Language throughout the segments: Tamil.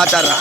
பார்த்தாரா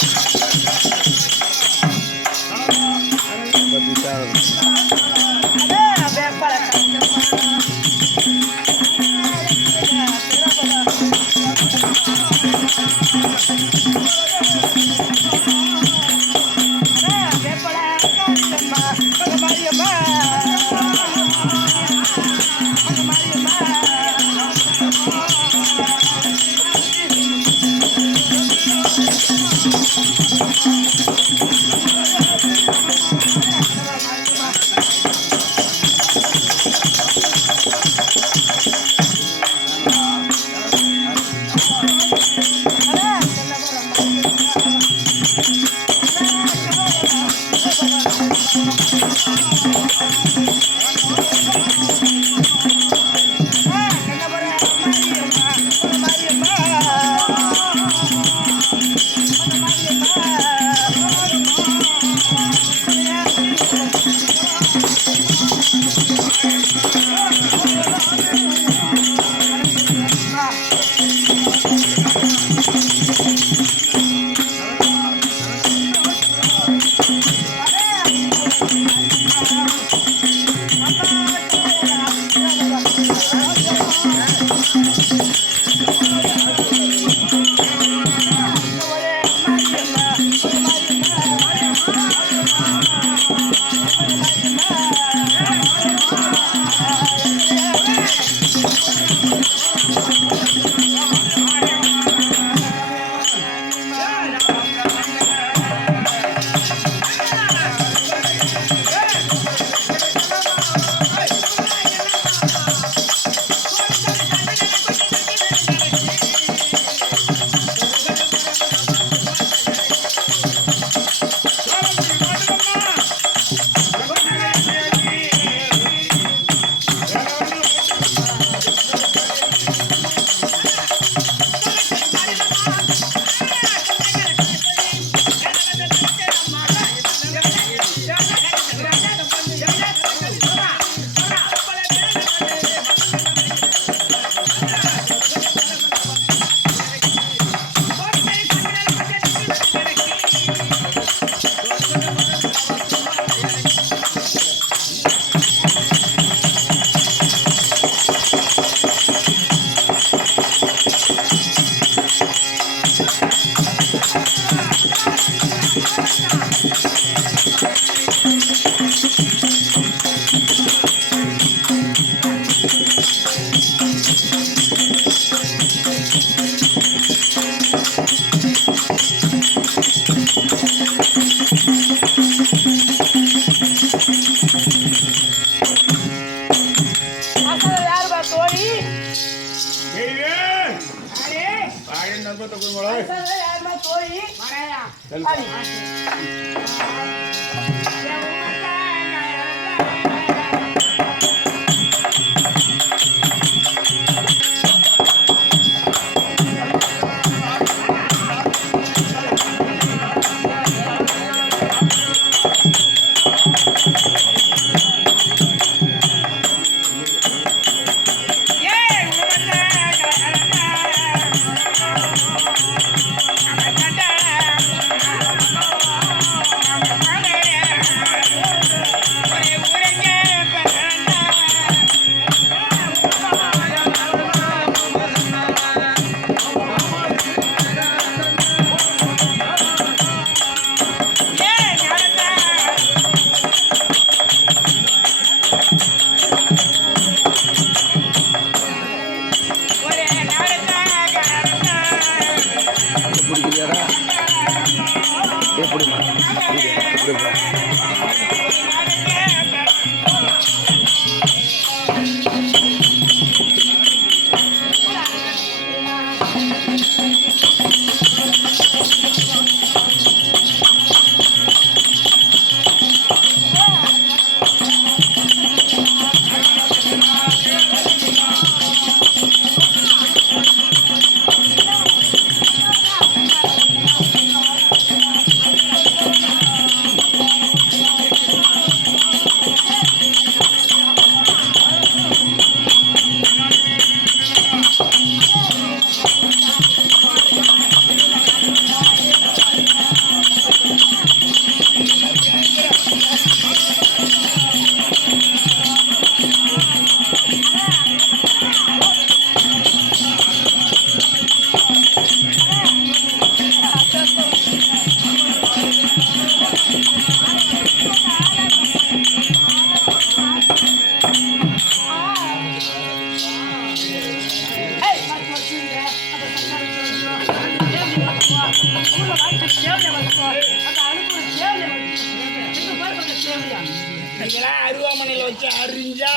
இதெல்லாம் அருவாமனையில் வச்சு அரிஞ்சா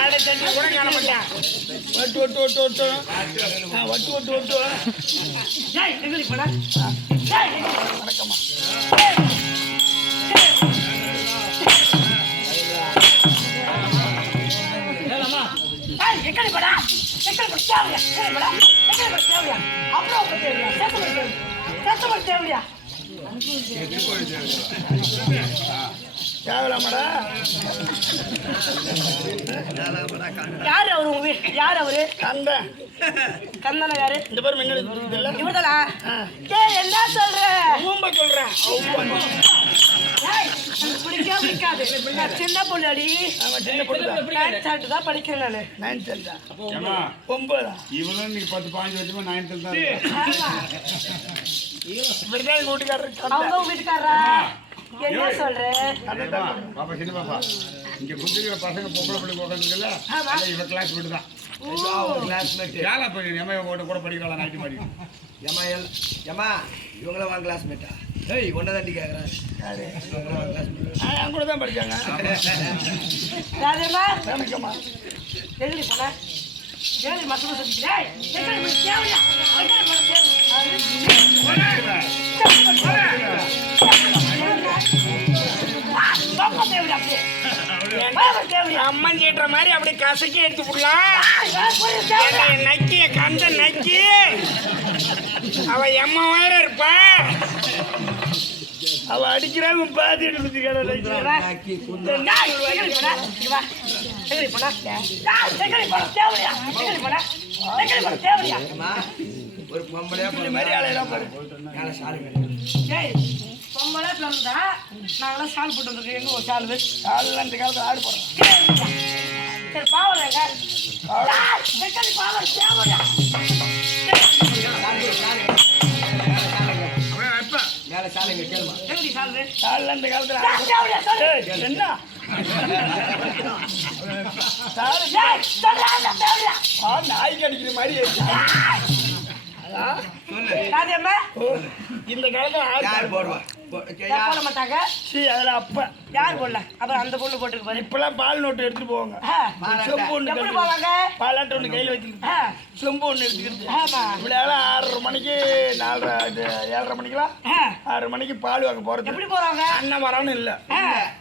ஆடை தண்ணி கூட காண மாட்டேன். ஒட்டு ஒட்டு ஒட்டு ஒட்டு ஒட்டு ஒட்டு ஒட்டு வணக்கம்மா. தேவலாமாடா? யாரு அவரு? உங்க வீட்டு யாரு அவரு? கந்தன். கந்தனா யாரு? இந்த பேர் மின்னல் இவர்தானா? என்ன சொல்ற? ஊம்ப சொல்றேன். பிடிக்காது. சின்ன பொண்ணாடி. சின்ன பொண்ணு தான் படிக்கிறேன் நானு. 9th இவனும் நீ 10-15 வருஷமா 9th தான். இவர்தான் வீட்டுக்காரர். அவங்க வீட்டுக்காரரா? என்ன சொல்ற? பாப்பா சின்ன பாப்பா இங்க குந்திக்கிற பசங்க பொம்பளை பிள்ளை உட்காந்துருக்கல இவ கிளாஸ் மட்டும் தான். ஏழா போய் எம்ஐ கூட படிக்கிறாளா நைட்டு மாதிரி ஏமா இவங்கள வாங்க கிளாஸ்மேட்டா? ஏய் ஒன்னதாண்டி கேட்குறேன். என் கூட தான் படிச்சாங்க. ராஜம்மா வணக்கம்மா. எதிரி போன ஏழு மசூர் சொல்லிக்கிறேன். அம்மன் சீட்டுற மாதிரி அப்படி கசக்கி எடுத்து விடலாம். நக்கி கந்த நக்கி அவ எம்ம வேற இருப்பா. அவ அடிக்கிறாங்க பாதி எடுத்து ஒரு பொம்பளையா மாதிரி ஆளையெல்லாம் பாரு. பொம்பளை பிறந்தா நாங்களாம் ஷால் போட்டு வந்துருக்கோம். எங்க ஒரு ஷால் காலில் அந்த காலத்தில் ஆடு போடுறோம். சரி பாவலங்க பாவல் தேவையா? மேல சாலைங்க கேளுமா. எப்படி சாலு? காலில் அந்த காலத்தில் என்ன நாய்க்கு அடிக்கிற மாதிரி இந்த காலத்துல யார் போடுவா? போட மாட்டாங்க. அதுல அப்ப யார் போடல? அப்புறம் அந்த பொண்ணு போட்டுக்கு பாரு. இப்பெல்லாம் பால் நோட்டு எடுத்துட்டு போவாங்க. செம்பு ஒண்ணு எப்படி போவாங்க? பாலாட்டு ஒண்ணு கையில வச்சுக்கிட்டு செம்பு ஒண்ணு எடுத்துக்கிட்டு இவ்வளவு 6:30 மணிக்கு 7:30 மணிக்கெல்லாம் 6 மணிக்கு பால் வாங்க போறது. எப்படி போறாங்க? அண்ணன் வரான்னு இல்ல,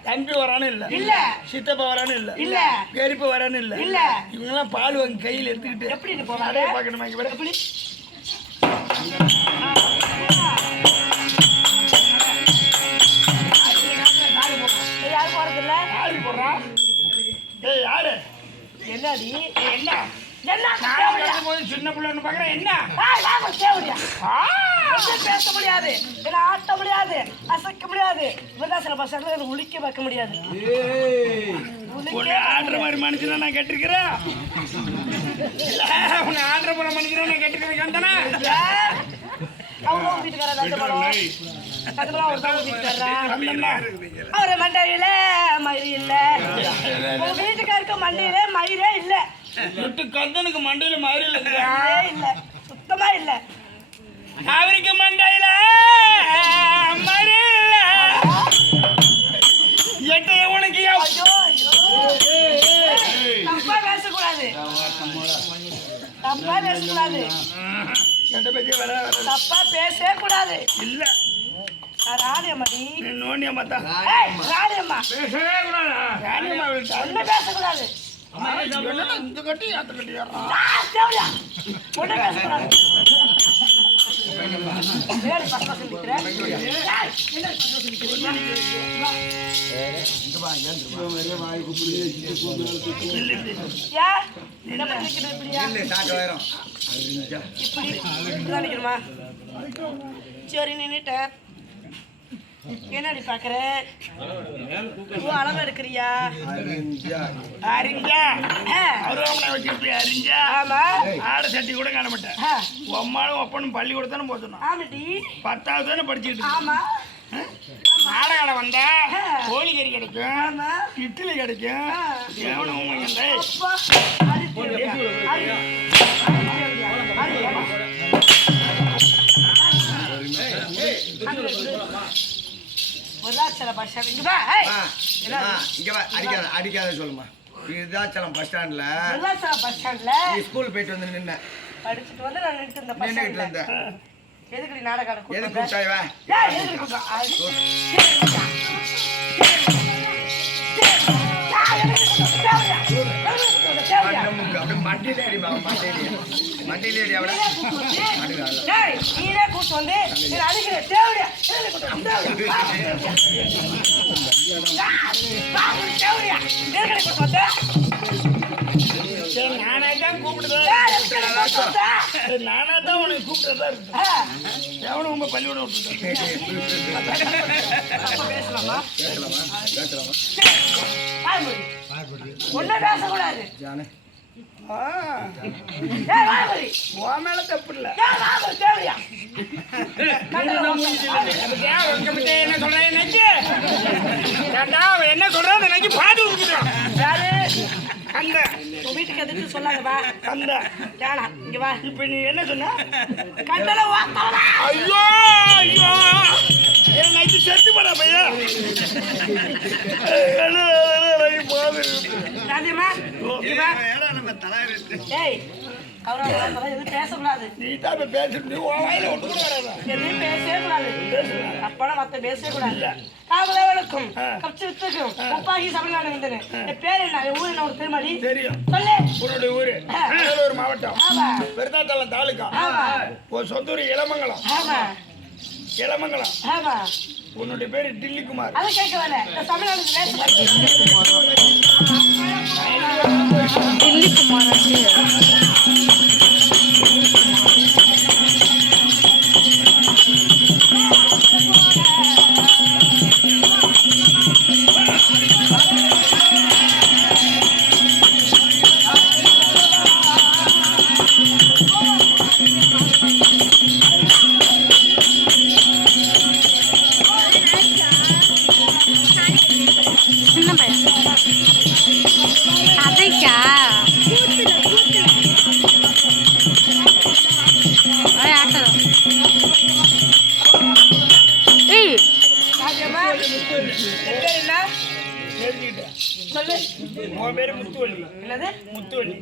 தம்பி வரான்னு இல்ல, இல்ல சித்தப்பா வரான்னு இல்ல, இல்ல பெரியப்பா வரான்னு இல்ல, இல்ல இவங்க எல்லாம் பால் வாங்கி கையில எடுத்துக்கிட்டு எப்படி போறாங்க? அடைய பாக்கணுமா? இங்க வர எப்படி யாரு போறது இல்ல? யாரு போடுறா? ஏய் யாரு? என்னடி என்ன சின்ன பிள்ளைன்னு பாக்குறேன். என்ன பேச முடியாது, ஆட்ட முடியாது, அசைக்க முடியாது. இவதான் சில பசங்க உளிக்க வைக்க முடியாது. ஆடுற மாதிரி மனுஷனா நான் கேட்டிருக்கிறேன். உன்னை ஆடுற போற மனுஷனா நான் கேட்டிருக்கிறேன். கண்டனா அவங்க வீட்டுக்காரர் அவரு மண்டையில மயிறு இல்ல. உங்க வீட்டுக்காருக்கு மண்டையில மயிரே இல்ல. கந்தனுக்கு மண்டையில மயிறு இல்ல, இல்ல சுத்தமா இல்ல. அவருக்கு மண்டையில மயிறு இல்ல. எட்டைய உனக்கு தப்பா பேசக்கூடாது, தப்பா பேசக்கூடாது, தப்பா பேசவே கூடாது. இல்ல ராணியம்மாடி நோனியம்மா தான். ராணியம்மா பேசவே கூடாது. ராணியம்மா ஒண்ணு பேசக்கூடாது. இந்த கட்டி அந்த கட்டி ஒண்ணு பேசக்கூடாது. வேறு பசங்க சொல்லிக்கிறேன். சரி நின்னுட்டேன். என்னடி பாக்குற? அளவு எடுக்கிறியா? அறிஞ்சா வச்சிருப்பியா? அறிஞ்சா ஆமா. ஆடை சட்டி கூட காண மாட்டேன். அம்மாவும் அப்பனும் பள்ளிக்கூடத்தானே போச்சணும். ஆமாடி 10வது தானே படிச்சுக்கிட்டு. ஆமா. நாடகால வந்தா கோழிக்கறி கிடைக்கும், இட்லி கிடைக்கும். விருதாச்சலம் பஸ் ஸ்டாண்ட் இங்க வா. ஏய், அம்மா, இங்க வா, அடிக்காத சொல்லுமா. விருதாச்சலம் பஸ் ஸ்டாண்ட்ல விருதாச்சலம் பஸ் ஸ்டாண்ட்ல நீ ஸ்கூல் போயிட்டு வந்து நின்ன படிச்சுட்டு வந்து நான் நின்னுட்டு இருந்த பஸ் நின்னுட்டு ஸ்டாண்ட்ல. இருந்த எதுக்கு நீ நாடகம் எது கூப்பிட்ட? கூப்பிட்டாய் வா ஏய், எதுக்கு கூப்பிட்ட? அது அப்படியே மண்டியிலே அடிமா மண்டியிலே அடி அவளை ஏய், நீனே கூப்பிட்டு வந்து என்னை அடிக்கிற. தேவடியா? எதுக்கு கூப்பிட்ட? தேவடியா? எதுக்கு கூப்பிட்டு வந்த? சரி, நானே தான் கூப்பிட்டுதான் ஏய், எதுக்கு கூப்பிட்டு வந்த? நானே தான் உனக்கு கூப்பிட்டுதான் இருக்கேன். ஆ, எவனும் உங்க பள்ளியோட விட்டுட்டேன். அப்ப பேசலாமா? பேசலாமா வாய் மூடி. ஒண்ணும் பேசக்கூடாது. ஜானே ஏய், வாய் மூடி. உன் மேல தப்பு இல்ல. ஏய், வாய் மூடி. தேவடியா? அதுக்கு ஏன் உங்ககிட்ட என்ன சொல்றேன் இன்னைக்கு? ஏண்டா, அவன் என்ன சொல்றான் அந்த இன்னைக்கு பாடு ஊத்துறான். யாரு? அந்த உன் வீட்டுக்கு எதுக்கு சொல்லாதப்பா. அந்த ஏனா இங்க வா. இப்ப நீ என்ன சொன்ன? கண்டல வாத்தாளா. ஐயோ ஐயோ என் நைட்டு செத்து போட பையன். ராஜிமா இங்க வா. நம்ம தலைவர் ஏய், கௌரவ எதுவும் பேசக்கூடாது. நீ தான் இப்ப பேசிட்டு உன் வாயில ஒன்று கூட வராதா? எதையும் பேசவே கூடாது. அப்பனா மத்த பேசவே கூடாது. காவலவனுக்கும் கப்சி வித்துக்கும் உப்பாகி தமிழ்நாடு வந்தேன். என் பேர் என்ன? என் ஊர் என்ன? ஒரு திருமணி தெரியும். சொல்லு. உன்னுடைய ஊரு வேலூர் மாவட்டம் ஆமா விருதாச்சலம் தாலுகா. ஆமா உன் சொந்த ஊர் இளமங்கலம். ஆமா இளமங்கலம். ஆமா. உன்னுடைய பேரு டில்லிக்குமார். அதை கேட்க வரல. இந்த தமிழ்நாடு பேச சின்ன பையன் அதைக்கா ஆட்டோ ஏய் ராஜம்மா என் பேர் என்ன? தெரிஞ்சுக்கிட்டேன். சொல்லு. உன் பேரு முத்துவள்ளி. என்னது? முத்துவள்ளி.